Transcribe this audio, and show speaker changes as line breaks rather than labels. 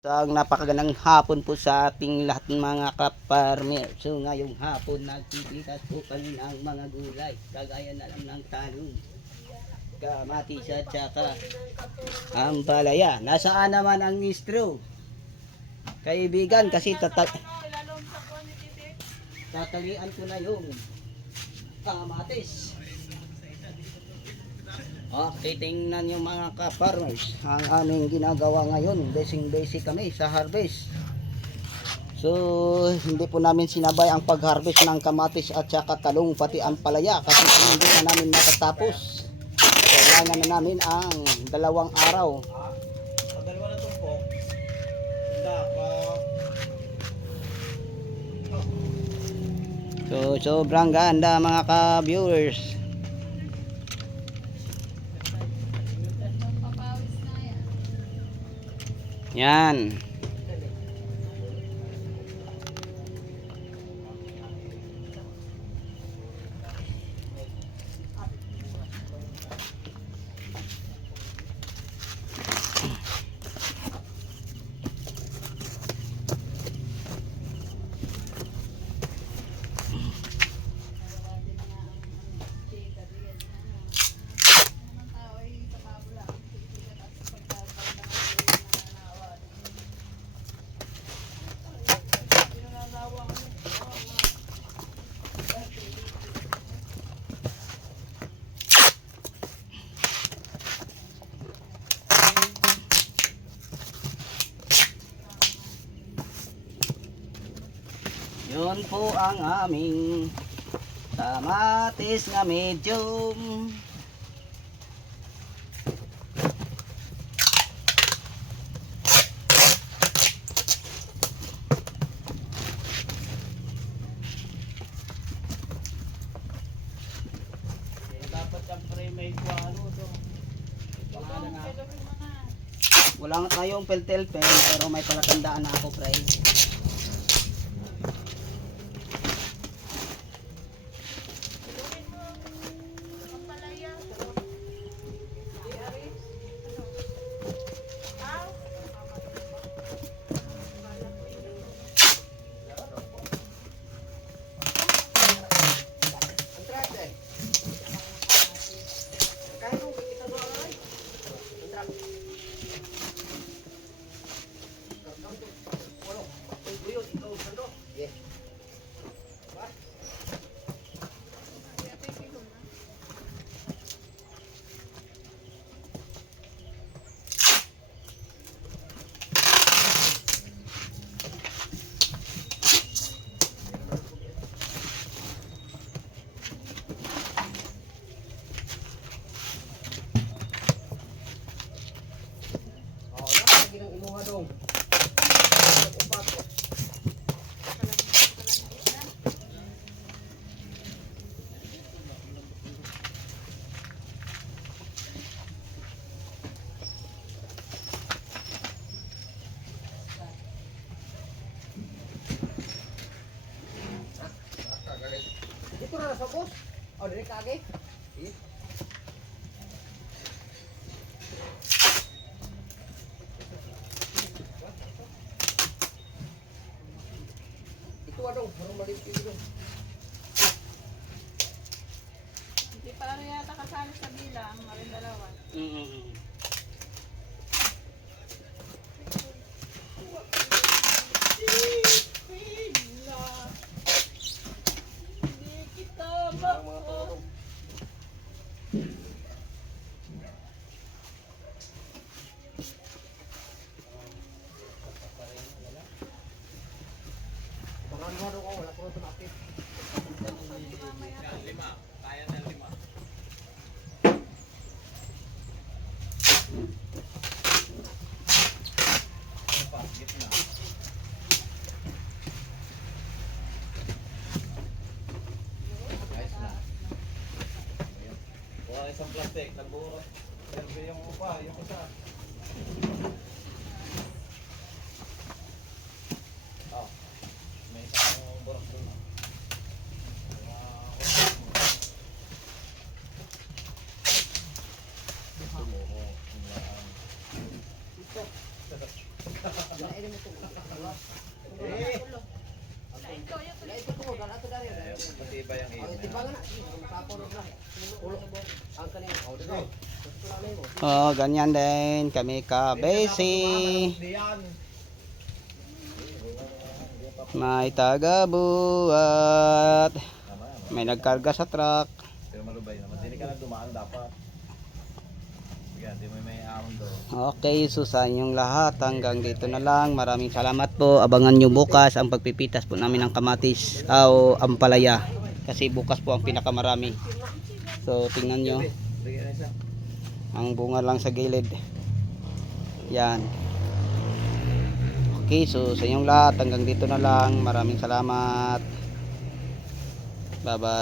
Isang napakagandang hapon po sa ating lahat ng mga kaparmer. So ngayong hapon nagpipitas po kami ng mga gulay. Kagaya na lang ng talong. Kamatis at saka ang palaya. Nasaan naman ang straw? Kaibigan kasi tata tatalian ko na yung kamatis. Okay, tingnan yung mga ka-farmers. Ang aming ginagawa ngayon, basing-basic kami sa harvest. So, hindi po namin sinabay ang pag-harvest ng kamatis at saka talong pati ang palaya kasi hindi na namin matatapos. Kailangan na namin ang dalawang araw.
Dalawa na tumpok.
So, sobrang ganda mga ka-viewers. Yan. Yun po ang aming kamatis nga medium.
May ano na.
Wala nga tayong peltel pen pero may palatandaan na ako pre.
Boss. Oh, dire kage. Ito adong, parang malipit ito.
Hindi pa rin yata kasali sa bilang, maring dalawa.
Mm.
Hindi
Ano ko, wala ko ito na-update. Wala isang plastic, nagbuo. Serve yung upa, yung isa. Matibay ang iyo.
Oh, ganyan din kami ka basi.
Diyan.
May taga-buhat. May nagkarga sa truck.
pero malubay naman. Hindi ka na dumaan dapat.
Okay, so sa inyong lahat, hanggang dito na lang. Maraming salamat po. Abangan nyo bukas ang pagpipitas po namin ng kamatis o ampalaya. Kasi bukas po ang pinakamarami. So, tingnan nyo. Ang bunga lang sa gilid. Yan. Okay, so sa inyong lahat, hanggang dito na lang. Maraming salamat. Bye-bye.